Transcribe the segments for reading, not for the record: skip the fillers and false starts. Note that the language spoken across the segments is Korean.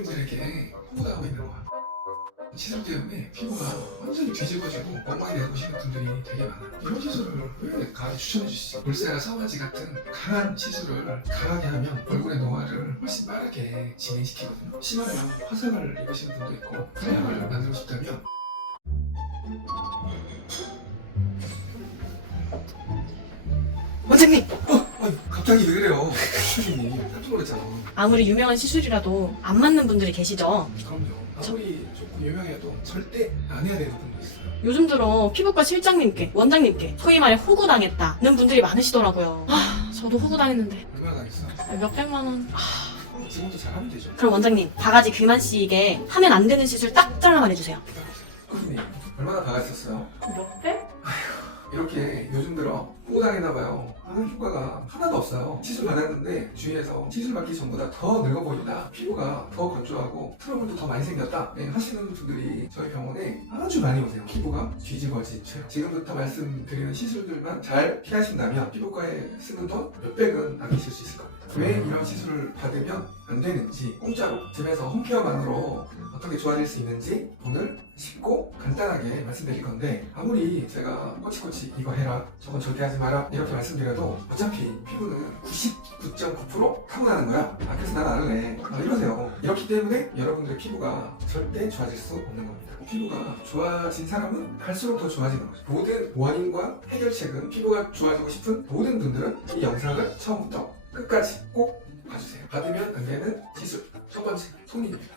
원장님들에게 홍보당하고 있는 거야. 시술 때문에 피부가 완전히 뒤집어지고 엉망이 되시는 분들이 되게 많아요. 이런 시술을 왜 강하게 추천해 주시지? 울세라 서마지 같은 강한 시술을 강하게 하면 얼굴의 노화를 훨씬 빠르게 진행시키거든요. 심하면 화상을 입으시는 분도 있고 사양을 만들고 싶다면 원장님! 아니, 갑자기 왜 그래요? 선생님 깜짝 놀랐잖아. 아무리 유명한 시술이라도 안 맞는 분들이 계시죠? 그럼요. 아무리 조금 유명해도 절대 안 해야 되는 분도 있어요. 요즘 들어 피부과 실장님께, 원장님께 소위 말해 호구당했다는 분들이 많으시더라고요. 저도 호구당했는데 얼마나 당했어? 몇백만 원. 지금부터 잘하면 되죠. 그럼 원장님, 바가지 그만 씌이게 하면 안 되는 시술 딱 잘라만 해주세요. 선생님 얼마나 박았었어요? 몇백? 이렇게 요즘 들어 호구당했나봐요. 하는 효과가 하나도 없어요. 시술 받았는데 주위에서 시술 받기 전보다 더 늙어 보인다, 피부가 더 건조하고 트러블도 더 많이 생겼다 하시는 분들이 저희 병원에 아주 많이 오세요. 피부가 뒤집어진 채. 지금부터 말씀드리는 시술들만 잘 피하신다면 피부과에 쓰는 돈 몇백은 아끼실 수 있을 겁니다. 왜 이런 시술을 받으면 안 되는지, 공짜로 집에서 홈케어만으로 어떻게 좋아질 수 있는지 오늘 쉽고 간단하게 말씀드릴 건데, 아무리 제가 꼬치꼬치 이거 해라 저건 절대 하지 마라 이렇게 말씀드려도 어차피 피부는 99.9% 타고나는 거야. 그래서 난 안 할래 이러세요. 이렇기 때문에 여러분들의 피부가 절대 좋아질 수 없는 겁니다. 피부가 좋아진 사람은 갈수록 더 좋아지는 거죠. 모든 원인과 해결책은 피부가 좋아지고 싶은 모든 분들은 이 영상을 처음부터 끝까지 꼭 봐주세요. 받으면 안 되는 시술 첫 번째, 토닝입니다.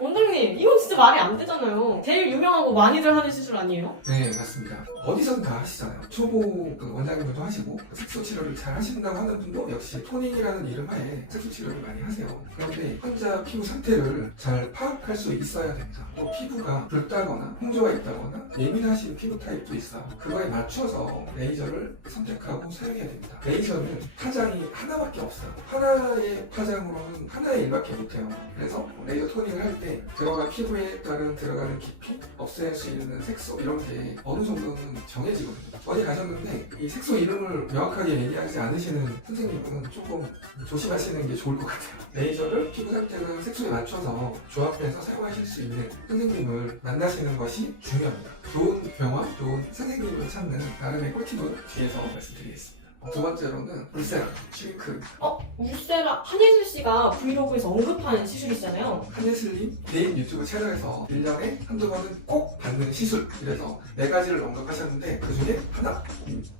원장님, 이건 진짜 말이 안 되잖아요. 제일 유명하고 많이들 하는 시술 아니에요? 네, 맞습니다. 어디서든 다 하시잖아요. 초보 원장님들도 하시고 색소 치료를 잘 하신다고 하는 분도 역시 토닝이라는 이름 하에 색소 치료를 많이 하세요. 그런데 환자 피부 상태를 잘 파악할 수 있어야 됩니다. 또 피부가 붉다거나 홍조가 있다거나 예민하신 피부 타입도 있어요. 그거에 맞춰서 레이저를 선택하고 사용해야 됩니다. 레이저는 파장이 하나밖에 없어요. 하나의 파장으로는 하나의 일밖에 못해요. 그래서 레이저 토닝을 할 때 들어간 피부에 따른 들어가는 깊이, 없앨 수 있는 색소 이런 게 어느 정도는 정해지거든요. 어디 가셨는데 이 색소 이름을 명확하게 얘기하지 않으시는 선생님은 조금 조심하시는 게 좋을 것 같아요. 레이저를 피부 상태나 색소에 맞춰서 조합해서 사용하실 수 있는 선생님을 만나시는 것이 중요합니다. 좋은 병원, 좋은 선생님을 찾는 나름의 꿀팁을 뒤에서 말씀드리겠습니다. 두 번째로는 울세라, 슈링크. 울세라, 한예슬 씨가 브이로그에서 언급하는 시술이잖아요. 한예슬님 개인 유튜브 채널에서 1년에 한두 번은 꼭 받는 시술, 이래서 4가지를 언급하셨는데 그 중에 하나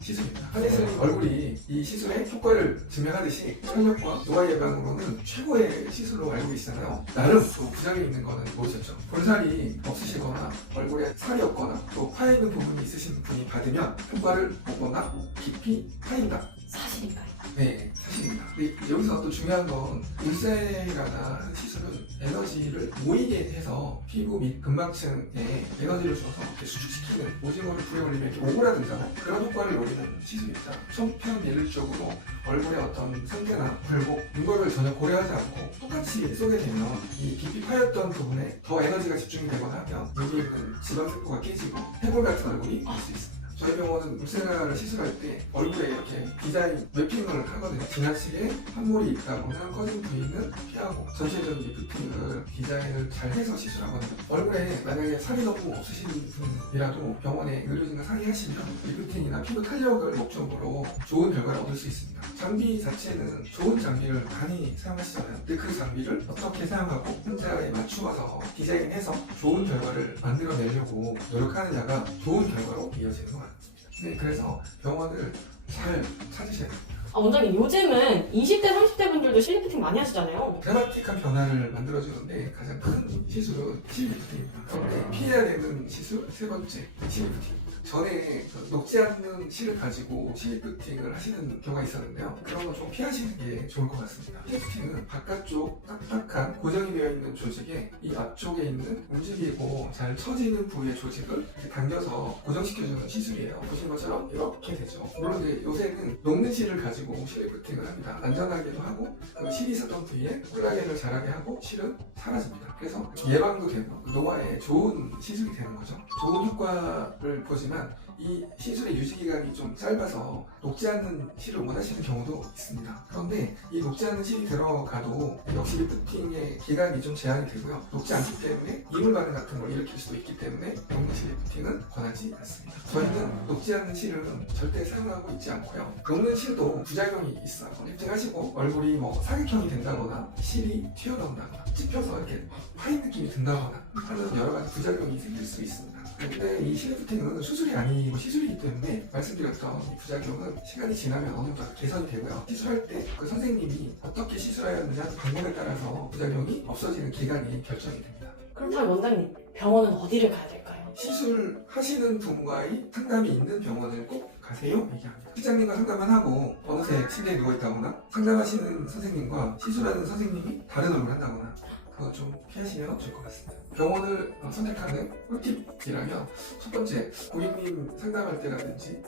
시술입니다. 한예슬님 얼굴이 이 시술의 효과를 증명하듯이 탄력과 노화 예방으로는 최고의 시술로 알고 계시잖아요. 나름 또 부작용이 있는 거는 모르셨죠? 볼살이 없으시거나 얼굴에 살이 없거나 또 파이는 부분이 있으신 분이 받으면 효과를 보거나 깊이 파인다. 사실인가요? 네, 사실입니다. 근데 여기서 또 중요한 건 울세라나 하는 시술은 에너지를 모이게 해서 피부 및 근막층에 에너지를 줘서 이렇게 수축시키는, 오징어를 불에 올리면 이렇게 오그라들잖아요. 그런 효과를 노리는 시술입니다. 청편일률적으로 얼굴의 어떤 상태나 굴곡 이런 거를 전혀 고려하지 않고 똑같이 쏘게 되면 이 깊이 파였던 부분에 더 에너지가 집중이 되거나 하면 여기 있는 지방세포가 깨지고 해골 같은 얼굴이 될 수 있습니다. 저희 병원은 울세라를 시술할 때 얼굴에 이렇게 디자인 맵핑을 하거든요. 지나치게 함몰이 있다거나 꺼진 부위는 피하고 전체적인 리프팅을 디자인을 잘 해서 시술하거든요. 얼굴에 만약에 살이 너무 없으신 분이라도 병원에 의료진과 상의하시면 리프팅이나 피부 탄력을 목적으로 좋은 결과를 얻을 수 있습니다. 장비 자체는 좋은 장비를 많이 사용하시잖아요. 근데 그 장비를 어떻게 사용하고 환자에 맞추어서 디자인해서 좋은 결과를 만들어내려고 노력하는 자가 좋은 결과로 이어지는 것 같습니다. 네, 그래서 병원을 잘 찾으셔야 됩니다. 원장님, 요즘은 20대, 30대 분들도 실리프팅 많이 하시잖아요. 드라마틱한 변화를 만들어주는데 가장 큰 시술은 실리프팅입니다. 그런데 피해야 되는 시술 세 번째, 실리프팅. 전에 녹지 않는 실을 가지고 실리프팅을 하시는 경우가 있었는데요. 그런 거 좀 피하시는 게 좋을 것 같습니다. 실리프팅은 바깥쪽 딱딱한 고정이 되어 있는 조직에 이 앞쪽에 있는 움직이고 잘 처지는 부위의 조직을 이렇게 당겨서 고정시켜주는 시술이에요. 보신 것처럼 이렇게 되죠. 물론 이제 요새는 녹는 실을 가지고 실리프팅을 합니다. 안전하게도 하고 그 실이 있었던 부위에 콜라겐을 자라게 하고 실은 사라집니다. 그래서 예방도 되고 노화에 좋은 시술이 되는 거죠. 좋은 효과를 보지만 이 시술의 유지 기간이 좀 짧아서 녹지 않는 실을 원하시는 경우도 있습니다. 그런데 이 녹지 않는 실이 들어가도 역시 리프팅의 기간이 좀 제한이 되고요. 녹지 않기 때문에 이물 반응 같은 걸 일으킬 수도 있기 때문에 녹는 실 리프팅은 권하지 않습니다. 저희는 녹지 않는 실은 절대 사용하고 있지 않고요. 녹는 실도 부작용이 있어요. 리프팅 하시고 얼굴이 뭐 사각형이 된다거나 실이 튀어나온다거나 찝혀서 이렇게 파인 느낌이 든다거나 하는 여러 가지 부작용이 생길 수 있습니다. 근데 이 실리프팅은 수술이 아니고 시술이기 때문에 말씀드렸던 이 부작용은 시간이 지나면 어느 정도 개선이 되고요. 시술할 때 그 선생님이 어떻게 시술하였느냐 방법에 따라서 부작용이 없어지는 기간이 결정이 됩니다. 그렇다면 원장님, 병원은 어디를 가야 될까요? 시술하시는 분과의 상담이 있는 병원을 꼭 가세요 얘기합니다. 실장님과 상담을 하고 어느새 침대에 누워있다거나 상담하시는 선생님과 시술하는 선생님이 다른 얼굴을 한다거나 그거 좀 피하시면 좋을 것 같습니다. 병원을 선택하는 꿀팁이라면 첫 번째, 고객님 상담할 때라든지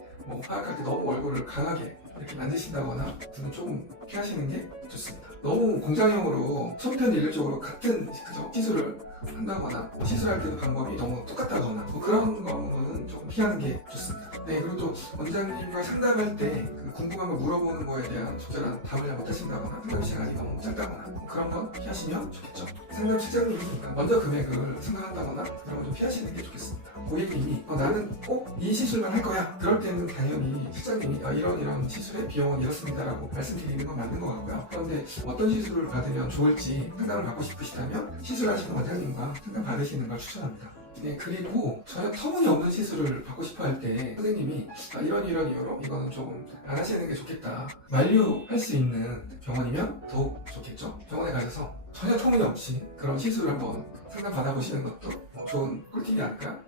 파악할 때 너무 얼굴을 강하게 이렇게 만드신다거나 그는 좀 피하시는 게 좋습니다. 너무 공장형으로 천편일률적으로 같은 시술을 한다거나 시술할 때도 방법이 너무 똑같다거나 그런 거는 조금 피하는 게 좋습니다. 네, 그리고 또 원장님과 상담할 때 궁금한 걸 물어보는 거에 대한 적절한 답을 못 하신다거나 상담 시간이 너무 짧다거나 그런 건 피하시면 좋겠죠. 상담 실장님이 먼저 금액을 생각한다거나 그런 건 좀 피하시는 게 좋겠습니다. 고객님이 나는 꼭 이 시술만 할 거야. 그럴 때는 당연히 실장님이 이런 시술의 비용은 이렇습니다라고 말씀드리는 건 맞는 것 같고요. 그런데 어떤 시술을 받으면 좋을지 상담을 받고 싶으시다면 시술하시는 원장님과 상담 받으시는 걸 추천합니다. 네, 그리고 전혀 터무니없는 시술을 받고 싶어 할 때 선생님이 이런 이유로 이거는 조금 안 하시는 게 좋겠다 만류할 수 있는 병원이면 더욱 좋겠죠. 병원에 가셔서 전혀 터무니없이 그런 시술을 한번 상담 받아보시는 것도 좋은 꿀팁이 아닐까.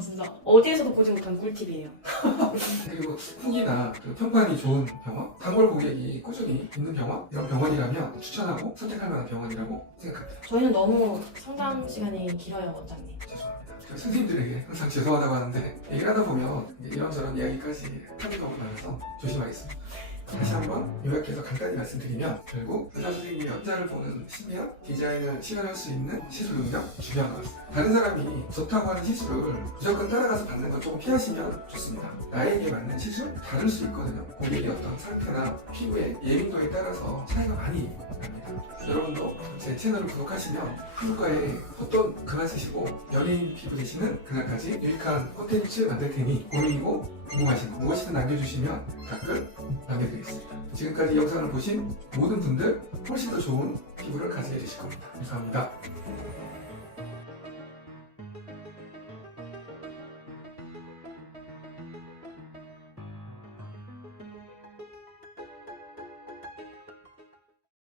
진짜 어디에서도 보지 못한 꿀팁이에요. 그리고 후기나 평판이 좋은 병원, 단골 고객이 꾸준히 있는 병원, 이런 병원이라면 추천하고 선택할 만한 병원이라고 생각합니다. 저희는 너무 상담 시간이 길어요, 원장님. 죄송합니다. 제가 선생님들에게 항상 죄송하다고 하는데 얘기를 하다 보면 이런저런 이야기까지 타격감을 받아서 조심하겠습니다. 다시 한번 요약해서 간단히 말씀드리면 결국 의사 선생님이 환자를 보는 심리학, 디자인을 실현할 수 있는 시술 능력 중요한 것 같습니다. 다른 사람이 좋다고 하는 시술을 무조건 따라가서 받는 걸 조금 피하시면 좋습니다. 나에게 맞는 시술 다를 수 있거든요. 고객의 어떤 상태나 피부의 예민도에 따라서 차이가 많이 납니다. 여러분도 제 채널을 구독하시면 피부과에 헛돈 그만 쓰시고 연예인 피부 되시는 그날까지 유익한 콘텐츠 만들 테니 고민이고 궁금하신 거 무엇이든 남겨주시면 댓글 남겨드리겠습니다. 지금까지 영상을 보신 모든 분들 훨씬 더 좋은 피부를 가지게 되실 겁니다. 감사합니다.